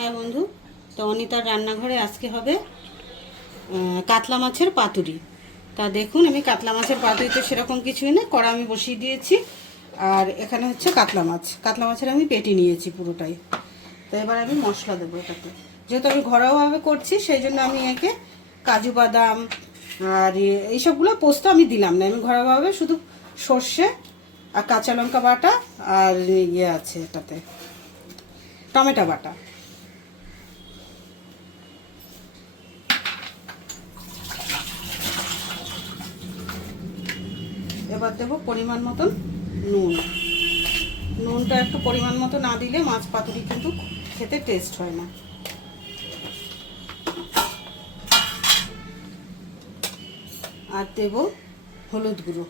হ্যাঁ বন্ধু, তো অনিতার রান্নাঘরে আজকে হবে কাতলা মাছের পাতুরি। তা দেখুন, আমি কাতলা মাছের পাতুরিতে সেরকম কিছুই না, কড়া আমি বসিয়ে দিয়েছি। আর এখানে হচ্ছে কাতলা মাছের আমি পেটি নিয়েছি পুরোটাই। তো এবার আমি মশলা দেবো এটাতে। যেহেতু আমি ঘরোয়াভাবে করছি, সেই জন্য আমি একে কাজু বাদাম আর এইসবগুলো পোস্ত আমি দিলাম না। আমি ঘরোয়াভাবে শুধু সর্ষে আর কাঁচা লঙ্কা বাটা আর আছে এটাতে টমেটো বাটা। এবার দেবো পরিমাণ মতন নুন। নুনটা একটু পরিমাণ মতো না দিলে মাছ পাতুরি কিন্তু খেতে টেস্ট হয় না। আর দেব হলুদ গুঁড়ো,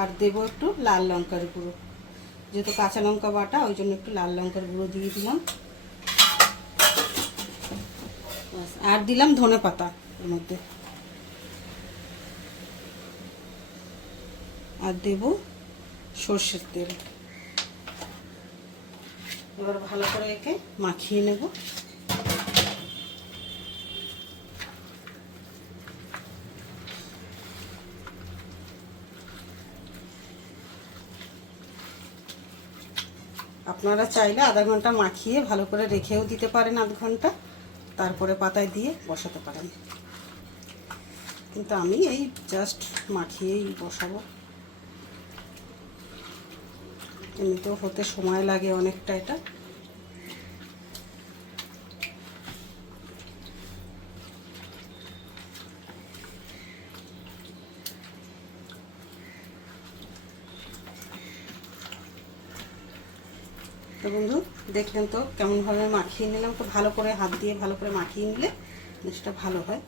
আর দেব একটু লাল লঙ্কার গুঁড়ো। যেহেতু কাঁচা লঙ্কা বাটা, ওই জন্য একটু লাল লঙ্কার গুঁড়ো দিয়ে দিলাম। আর দিলাম ধনে পাতা এর মধ্যে। আর দেব সর্ষের তেল। এবার ভালো করে একে মাখিয়ে নেব। আপনারা চাইলে আধা ঘন্টা মাখিয়ে ভালো করে রেখেও দিতে পারেন, আধ ঘন্টা, তারপরে পাতায় দিয়ে বসাতে পারেন। কিন্তু আমি এই জাস্ট মাখিয়েই বসাবো। এমনিতেও হতে সময় লাগে অনেকটা এটা। তো বন্ধু, দেখলেন তো কেমনভাবে মাখিয়ে নিলাম। তো ভালো করে হাত দিয়ে ভালো করে মাখিয়ে নিলে জিনিসটা ভালো হয়।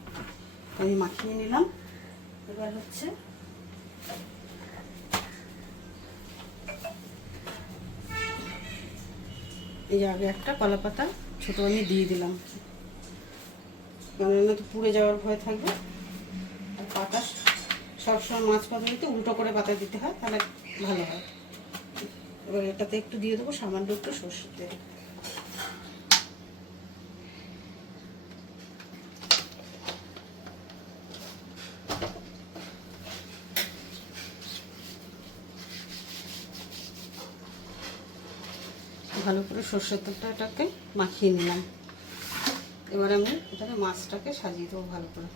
আমি মাখিয়ে নিলাম। এবার হচ্ছে এই যে আগে একটা কলা পাতা ছোটো আমি দিয়ে দিলাম, কারণ তো পুড়ে যাওয়ার ভয় থাকবে। আর পাতা সবসময় মাছ পাতুরিতে উল্টো করে পাতা দিতে হয়, তাহলে ভালো হয়। এবার এটাতে একটু দিয়ে দেবো সামান্য একটু সর্ষের তেল। ভালো করে সর্ষের তেলটা এটাকে মাখিয়ে নিলাম। এবার আমি এটাকে মাছটাকে সাজিয়ে দেবো ভালো করে।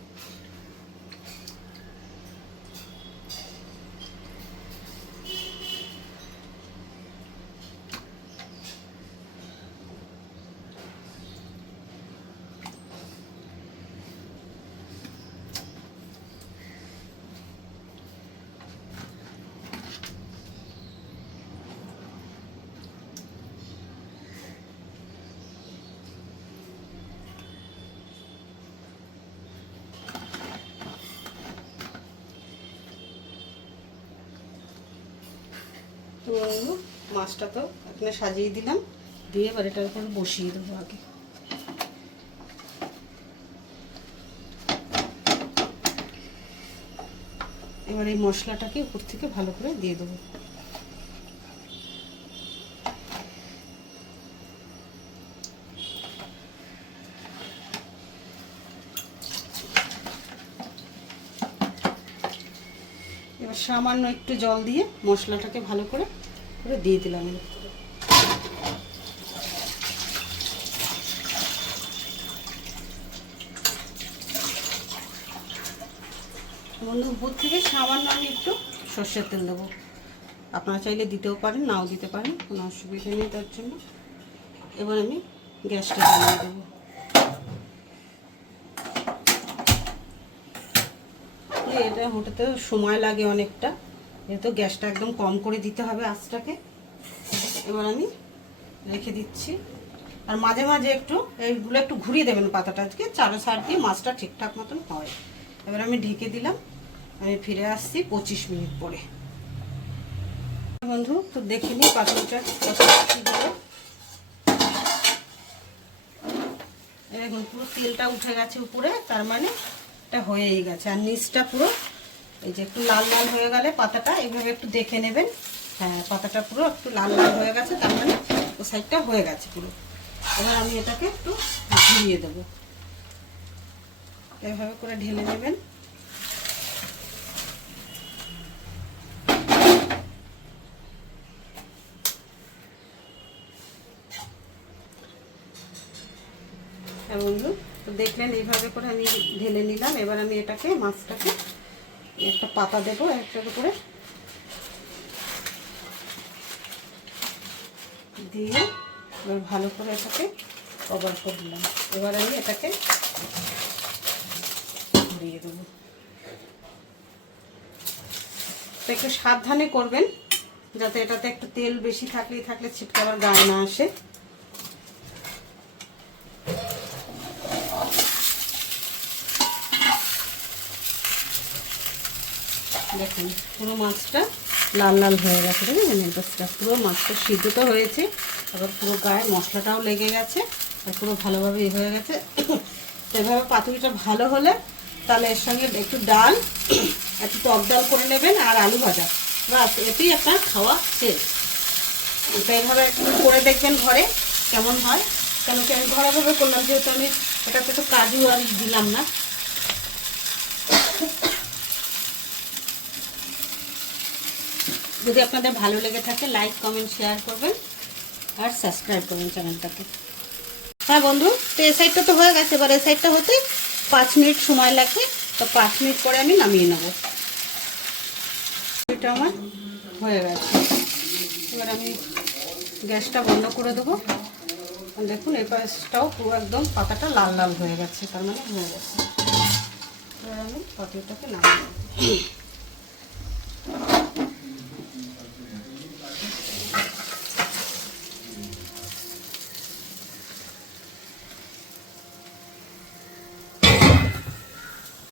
তো মাছটা তো এখানে সাজিয়ে দিলাম, দিয়ে এবার এটার উপর বসিয়ে দেবো আগে। এবার এই মশলাটাকে উপর থেকে ভালো করে দিয়ে দেবো। এবার সামান্য একটু জল দিয়ে মশলাটাকে ভালো করে দিয়ে দিলাম। বন্ধু, উপর থেকে সামান্য আমি একটু সর্ষের তেল দেবো। আপনারা চাইলে দিতেও পারেন, নাও দিতে পারেন, কোনো অসুবিধা নেই তার জন্য। এবার আমি গ্যাসটা জ্বালিয়ে দেবো। এটা হতে সময় লাগে অনেকটা, যেহেতু গ্যাসটা একদম কম করে দিতে হবে আঁচটাকে। এবার আমি রেখে দিচ্ছি। আর মাঝে মাঝে একটু এইগুলো একটু ঘুরিয়ে দেবেন পাতাটা, আজকে চারো সাইড দিয়ে মাছটা ঠিকঠাক মতন হয়। এবার আমি ঢেকে দিলাম। আমি ফিরে আসছি 25 মিনিট পরে। বন্ধু, তো দেখে নিই পাতুরিটা কত হলো। এখন পুরো তেলটা উঠে গেছে উপরে, তার মানে এটা হয়েই গেছে। আর নিচটা পুরো এই যে একটু লাল লাল হয়ে গেলে পাতাটা এইভাবে একটু দেখে নেবেন। হ্যাঁ, পাতাটা পুরো একটু লাল লাল হয়ে গেছে, তার মানে ও সাইডটা হয়ে গেছে পুরো। এবার আমি এটাকে একটু ঘুরিয়ে দেবো, এভাবে করে ঢেলে নেবেন। বন্ধু তো দেখলেন এইভাবে করে আমি ঢেলে নিলাম। এবার আমি এটাকে মাছটাকে একটা পাতা দেবো একটার উপরে দিয়ে এবার ভালো করে এটাকে কভার করে দিলাম। এবার আমি এটাকে ঘুরিয়ে দেবো। তো একটু সাবধানে করবেন যাতে এটাতে একটু তেল বেশি থাকলে ছিটকে আবার গায়ে না আসে। দেখুন পুরো মাছটা লাল লাল হয়ে গেছে, দেখেছেন? এটা পুরো মাছটা সিদ্ধ তো হয়েছে, আবার পুরো গায়ে মশলাটাও লেগে গেছে আর পুরো ভালোভাবে হয়ে গেছে। এভাবে পাতুরিটা ভালো হলে তাহলে এর সঙ্গে একটু ডাল, একটু টক ডাল করে নেবেন আর আলু ভাজা, বাস এতেই আপনার খাওয়া শেষ। এটা এইভাবে একটু করে দেখবেন ঘরে কেমন হয়। কেন কি আমি ঘরোয়াভাবে করলাম, যেহেতু আমি এটাতে তো কাজু আর দিলাম না। যদি আপনাদের ভালো লেগে থাকে লাইক কমেন্ট শেয়ার করবেন আর সাবস্ক্রাইব করবেন চ্যানেলটাকে। হ্যাঁ বন্ধু, তো এই সাইডটা তো হয়ে গেছে, এবার এই সাইডটা হতে 5 মিনিট সময় লাগবে। তো 5 মিনিট পরে আমি নামিয়ে নেব। এটা আমার হয়ে গেছে। এবার আমি গ্যাসটা বন্ধ করে দেবো। দেখুন এই পাশটাও পুরো একদম পাতাটা লাল লাল হয়ে গেছে, তার মানে হয়ে গেছে। এবার আমি পাতুরিটাকে নামিয়ে নেব।